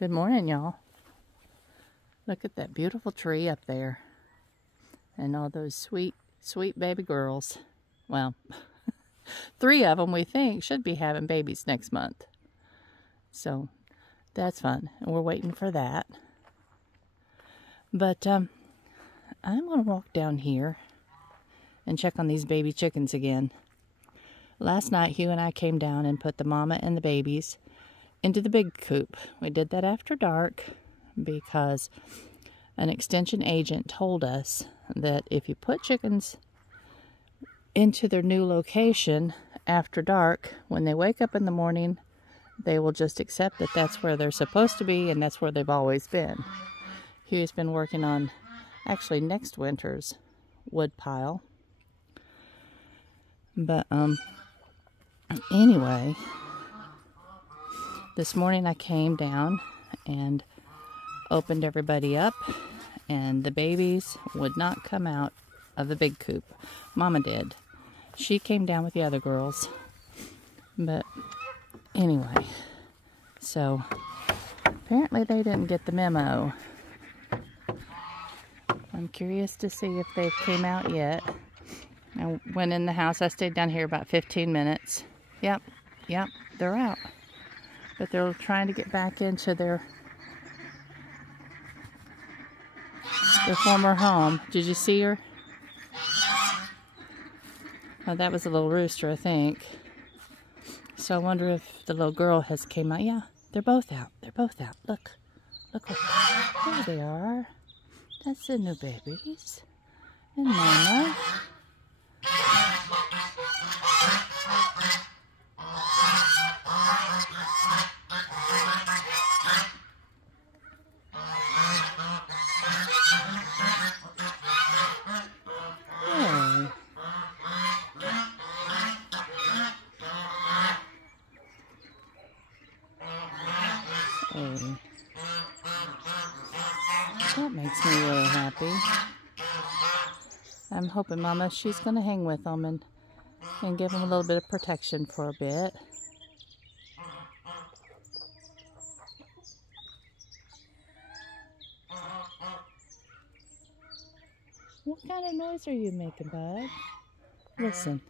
Good morning, y'all. Look at that beautiful tree up there. And all those sweet, sweet baby girls. Well, 3 of them we think should be having babies next month. So, that's fun. And we're waiting for that. But, I'm going to walk down here and check on these baby chickens again. Last night, Hugh and I came down and put the mama and the babies into the big coop. We did that after dark because an extension agent told us that if you put chickens into their new location after dark, when they wake up in the morning, they will just accept that that's where they're supposed to be and that's where they've always been. Hugh's been working on actually next winter's wood pile. But, anyway, this morning I came down and opened everybody up, and the babies would not come out of the big coop. Mama did. She came down with the other girls. But anyway, so apparently they didn't get the memo. I'm curious to see if they came out yet. I went in the house. I stayed down here about 15 minutes. Yep, they're out. But they're trying to get back into their former home. Did you see her? Oh, that was a little rooster, I think. So I wonder if the little girl has came out. Yeah, they're both out. They're both out. Look. There they are. That's the new babies. And Mama. That makes me really happy. I'm hoping Mama, she's going to hang with them and give them a little bit of protection for a bit. What kind of noise are you making, bud? Listen.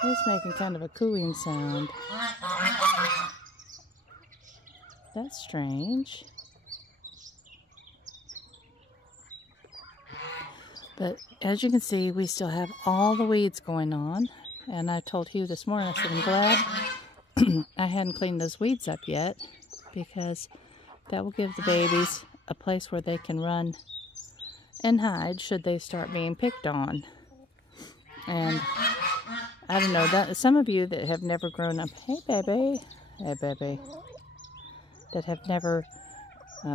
He's making kind of a cooing sound. That's strange. But as you can see, we still have all the weeds going on. And I told Hugh this morning, I said, I'm glad I hadn't cleaned those weeds up yet, because that will give the babies a place where they can run and hide should they start being picked on. And I don't know, that some of you that have never grown up, hey baby, that have never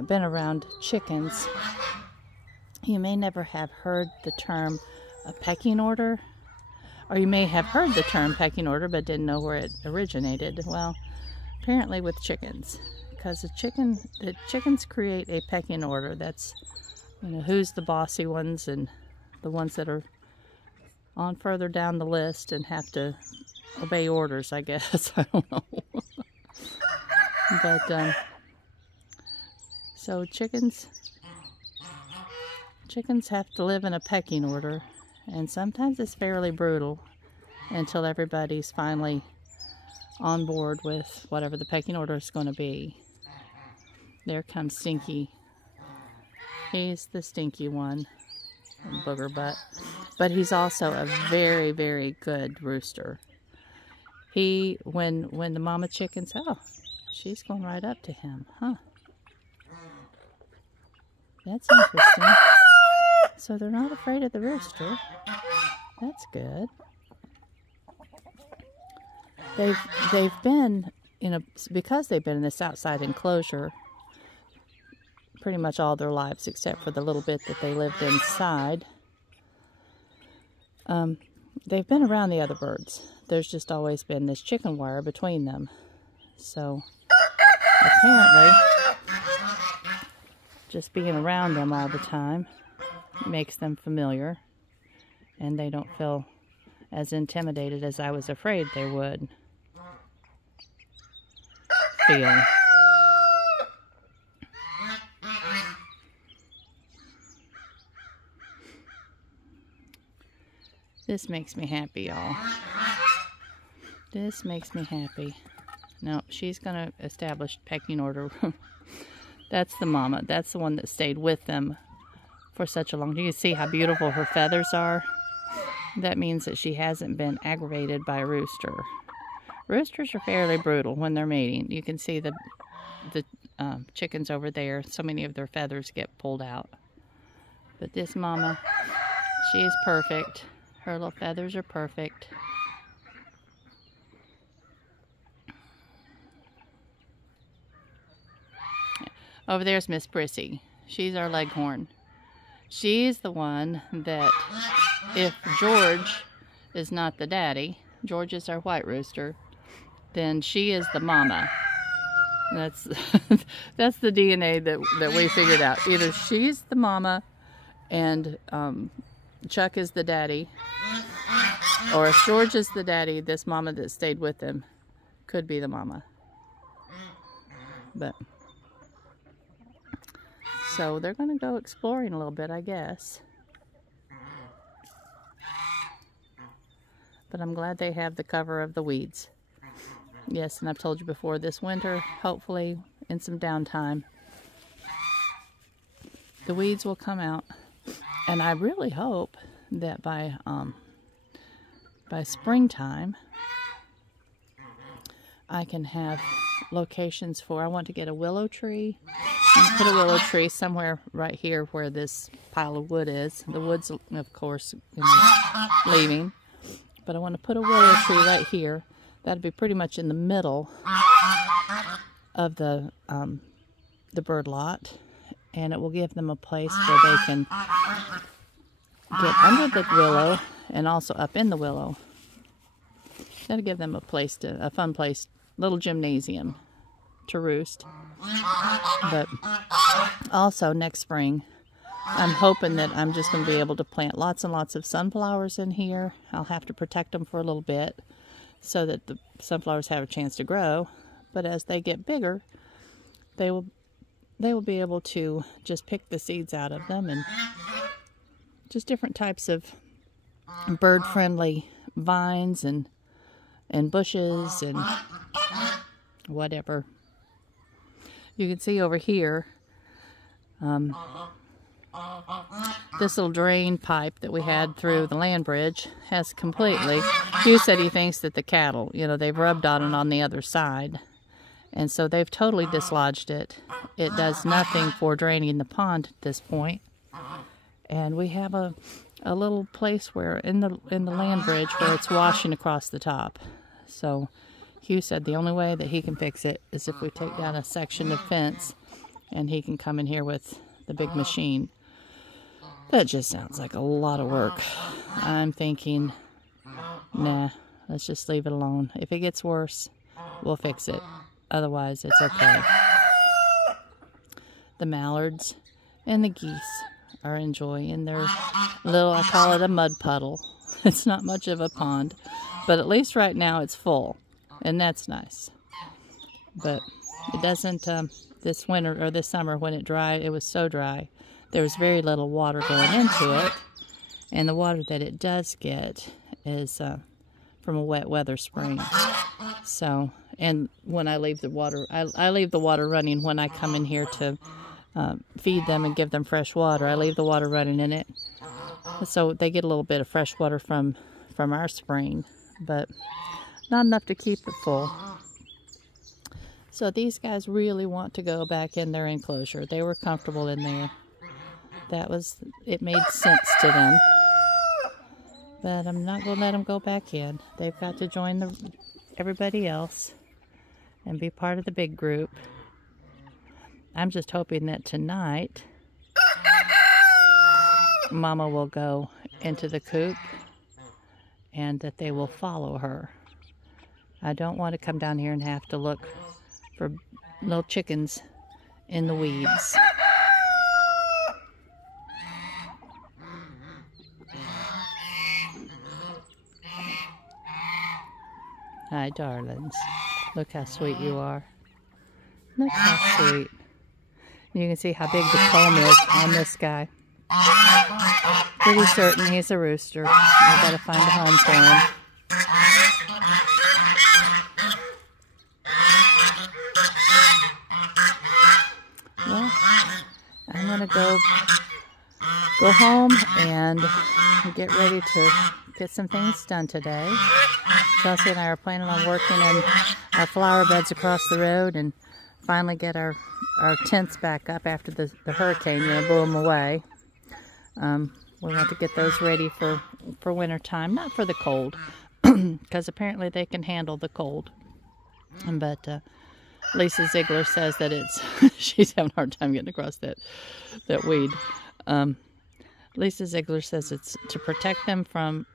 been around chickens, you may never have heard the term a pecking order, or you may have heard the term pecking order but didn't know where it originated. Well, apparently with chickens, because the chickens create a pecking order. That's, you know, who's the bossy ones and the ones that are on further down the list and have to obey orders, I guess. I don't know. But, so chickens have to live in a pecking order, and sometimes it's fairly brutal until everybody's finally on board with whatever the pecking order is going to be. There comes Stinky. He's the stinky one, booger butt. But he's also a very, very good rooster. When the mama chickens, oh, she's going right up to him, huh? That's interesting. So they're not afraid of the rooster. That's good. They've been, because they've been in this outside enclosure pretty much all their lives, except for the little bit that they lived inside. They've been around the other birds. There's just always been this chicken wire between them. So apparently, just being around them all the time makes them familiar, and they don't feel as intimidated as I was afraid they would. feel. This makes me happy, y'all. This makes me happy. No, she's going to establish pecking order. That's the mama. That's the one that stayed with them for such a long time. You can see how beautiful her feathers are. That means that she hasn't been aggravated by a rooster. Roosters are fairly brutal when they're mating. You can see the chickens over there. So many of their feathers get pulled out. But this mama, she is perfect. Her little feathers are perfect. Over there's Miss Prissy. She's our leghorn. She's the one that, if George is not the daddy, George is our white rooster, then she is the mama. That's that's the DNA that we figured out. Either she's the mama and Chuck is the daddy, or if George is the daddy, this mama that stayed with him could be the mama. But so they're going to go exploring a little bit, I guess. But I'm glad they have the cover of the weeds. Yes, and I've told you before, this winter, hopefully in some downtime, the weeds will come out. And I really hope that by springtime, I can have locations for, I want to get a willow tree. And put a willow tree somewhere right here where this pile of wood is. The wood's, of course, leaving. But I want to put a willow tree right here. That'd be pretty much in the middle of the bird lot. And it will give them a place where they can get under the willow and also up in the willow. That'll give them a fun place, little gymnasium to roost. But also next spring, I'm hoping that I'm just going to be able to plant lots and lots of sunflowers in here. I'll have to protect them for a little bit so that the sunflowers have a chance to grow. But as they get bigger, they will be able to just pick the seeds out of them, and just different types of bird-friendly vines and bushes and whatever. You can see over here, this little drain pipe that we had through the land bridge has completely, Hugh said he thinks that the cattle, they've rubbed on it on the other side. And so they've totally dislodged it. It does nothing for draining the pond at this point. And we have a little place where, in the land bridge, where it's washing across the top. So Hugh said the only way that he can fix it is if we take down a section of fence and he can come in here with the big machine. That just sounds like a lot of work. I'm thinking, nah, let's just leave it alone. If it gets worse, we'll fix it. Otherwise, it's okay. The mallards and the geese are enjoying their little, I call it a mud puddle. It's not much of a pond, but at least right now it's full. And that's nice. But it doesn't, this winter or this summer when it dried, it was so dry, there was very little water going into it. And the water that it does get is from a wet weather spring. So, and when I leave the water, I leave the water running when I come in here to feed them and give them fresh water. I leave the water running in it. So they get a little bit of fresh water from our spring, but not enough to keep it full. So these guys really want to go back in their enclosure. They were comfortable in there. It made sense to them. But I'm not going to let them go back in. They've got to join everybody else and be part of the big group. I'm just hoping that tonight Mama will go into the coop and that they will follow her. I don't want to come down here and have to look for little chickens in the weeds. Hi, darlings. Look how sweet you are. Look how sweet. You can see how big the comb is on this guy. Pretty certain he's a rooster. I gotta find a home for him. Well, I'm gonna go home and get ready to get some things done today. Chelsea and I are planning on working in our flower beds across the road and finally get our tents back up after the hurricane blew them away. We want to get those ready for winter time, not for the cold, because apparently they can handle the cold. But Lisa Ziegler says that she's having a hard time getting across that weed. Lisa Ziegler says it's to protect them from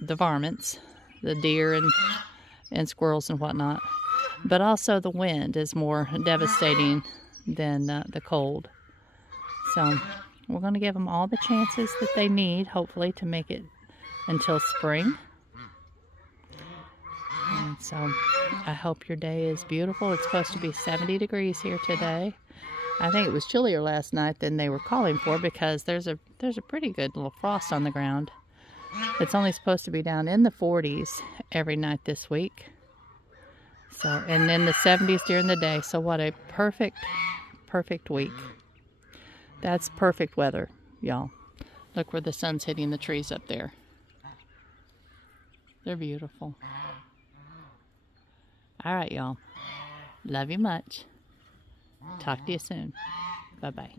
the varmints, the deer and squirrels and whatnot. But also the wind is more devastating than the cold. So we're going to give them all the chances that they need, hopefully, to make it until spring. And so I hope your day is beautiful. It's supposed to be 70 degrees here today. I think it was chillier last night than they were calling for because there's a pretty good little frost on the ground. It's only supposed to be down in the 40s every night this week. So, and in the 70s during the day. So what a perfect week. That's perfect weather, y'all. Look where the sun's hitting the trees up there. They're beautiful. All right, y'all. Love you much. Talk to you soon. Bye-bye.